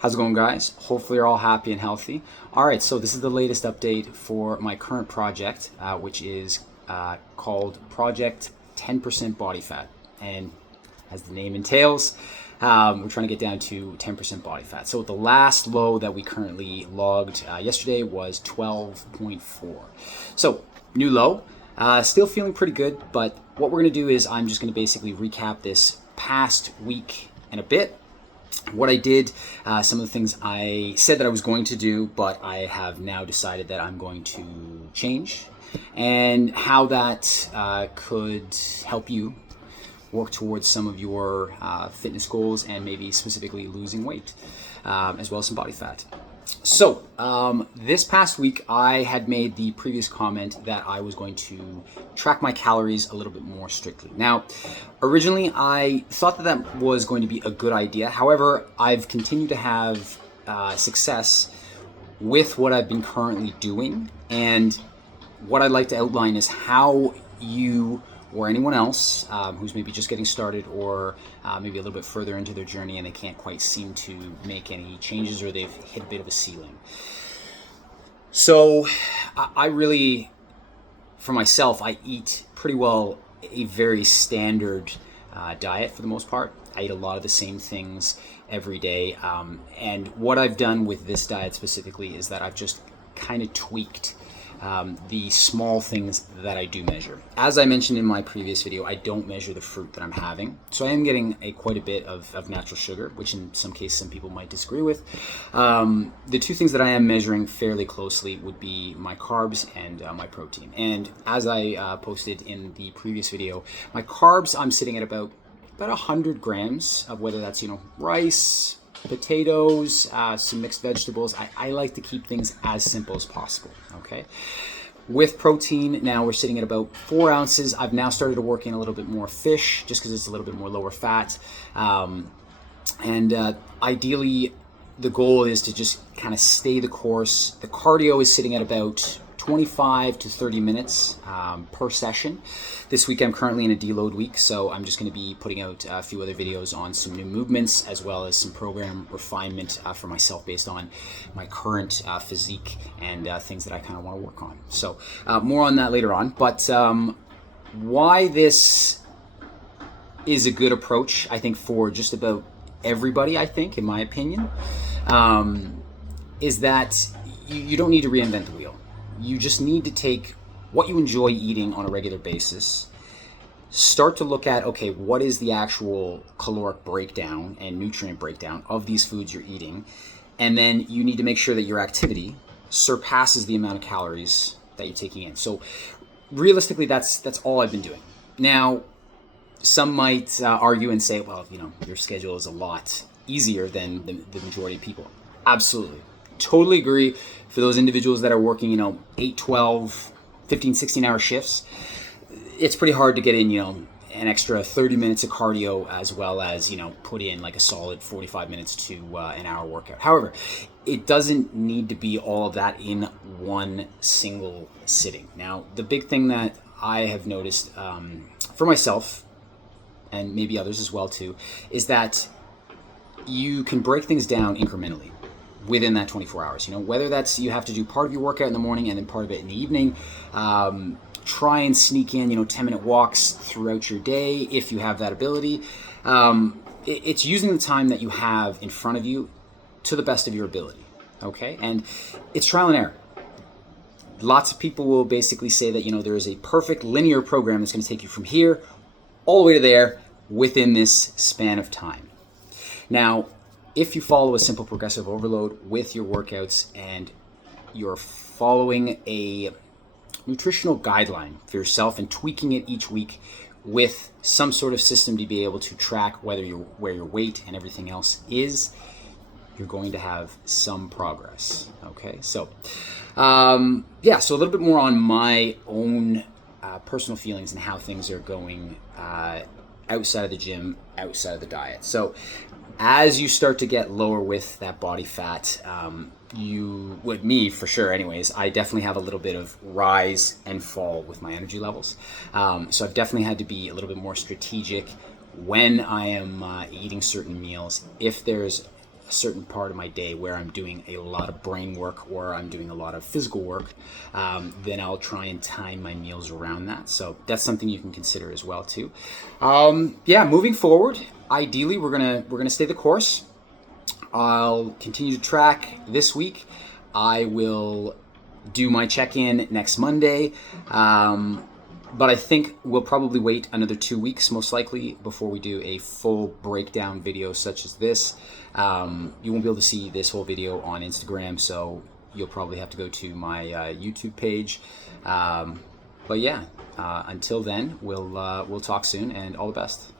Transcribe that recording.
How's it going, guys? Hopefully you're all happy and healthy. All right, so this is the latest update for my current project, which is called Project 10% Body Fat. And as the name entails, we're trying to get down to 10% body fat. So the last low that we currently logged yesterday was 12.4. So new low, still feeling pretty good, but what we're gonna do is I'm just gonna basically recap this past week and a bit. What I did, some of the things I said that I was going to do, but I have now decided that I'm going to change, and how that could help you work towards some of your fitness goals and maybe specifically losing weight, as well as some body fat. So this past week I had made the previous comment that I was going to track my calories a little bit more strictly. Now, originally I thought that that was going to be a good idea. However, I've continued to have success with what I've been currently doing, and what I'd like to outline is how you or anyone else who's maybe just getting started, or maybe a little bit further into their journey and they can't quite seem to make any changes, or they've hit a bit of a ceiling. So I really, for myself, I eat pretty well a very standard diet for the most part. I eat a lot of the same things every day. And what I've done with this diet specifically is that I've just kind of tweaked the small things that I do measure. As I mentioned in my previous video, I don't measure the fruit that I'm having. So I am getting quite a bit of natural sugar, which in some cases some people might disagree with. The two things that I am measuring fairly closely would be my carbs and my protein. And as I posted in the previous video, my carbs, I'm sitting at about 100 grams of, whether that's, rice, potatoes, some mixed vegetables. I like to keep things as simple as possible, okay? With protein, now we're sitting at about 4 ounces. I've now started to work in a little bit more fish, just because it's a little bit more lower fat. Ideally, the goal is to just kind of stay the course. The cardio is sitting at about 25 to 30 minutes per session. This week I'm currently in a deload week, so I'm just going to be putting out a few other videos on some new movements, as well as some program refinement for myself based on my current physique and things that I kind of want to work on. So more on that later on. But why this is a good approach, I think, for just about everybody, I think, in my opinion, is that you don't need to reinvent the wheel. You just need to take what you enjoy eating on a regular basis, start to look at, okay, what is the actual caloric breakdown and nutrient breakdown of these foods you're eating, and then you need to make sure that your activity surpasses the amount of calories that you're taking in. So realistically, that's all I've been doing. Now, some might argue and say, well, your schedule is a lot easier than the majority of people. Absolutely. Totally agree. For those individuals that are working, 8, 12, 15, 16-hour shifts, it's pretty hard to get in, an extra 30 minutes of cardio, as well as, put in like a solid 45 minutes to an hour workout. However, it doesn't need to be all of that in one single sitting. Now, the big thing that I have noticed for myself, and maybe others as well too, is that you can break things down incrementally within that 24 hours. Whether that's you have to do part of your workout in the morning and then part of it in the evening. Try and sneak in 10-minute walks throughout your day if you have that ability. It's using the time that you have in front of you to the best of your ability, okay? And it's trial and error. Lots of people will basically say that there is a perfect linear program that's going to take you from here all the way to there within this span of time. Now, if you follow a simple progressive overload with your workouts and you're following a nutritional guideline for yourself and tweaking it each week with some sort of system to be able to track where your weight and everything else is, you're going to have some progress. Okay, so so a little bit more on my own personal feelings and how things are going outside of the gym, outside of the diet. So as you start to get lower with that body fat, with me for sure anyways, I definitely have a little bit of rise and fall with my energy levels. So I've definitely had to be a little bit more strategic when I am eating certain meals. If there's a certain part of my day where I'm doing a lot of brain work or I'm doing a lot of physical work, then I'll try and time my meals around that. So that's something you can consider as well too. Yeah, moving forward, ideally we're gonna stay the course. I'll continue to track this week. I will do my check-in next Monday. But I think we'll probably wait another 2 weeks, most likely, before we do a full breakdown video such as this. You won't be able to see this whole video on Instagram, so you'll probably have to go to my YouTube page. But yeah, until then, we'll talk soon, and all the best.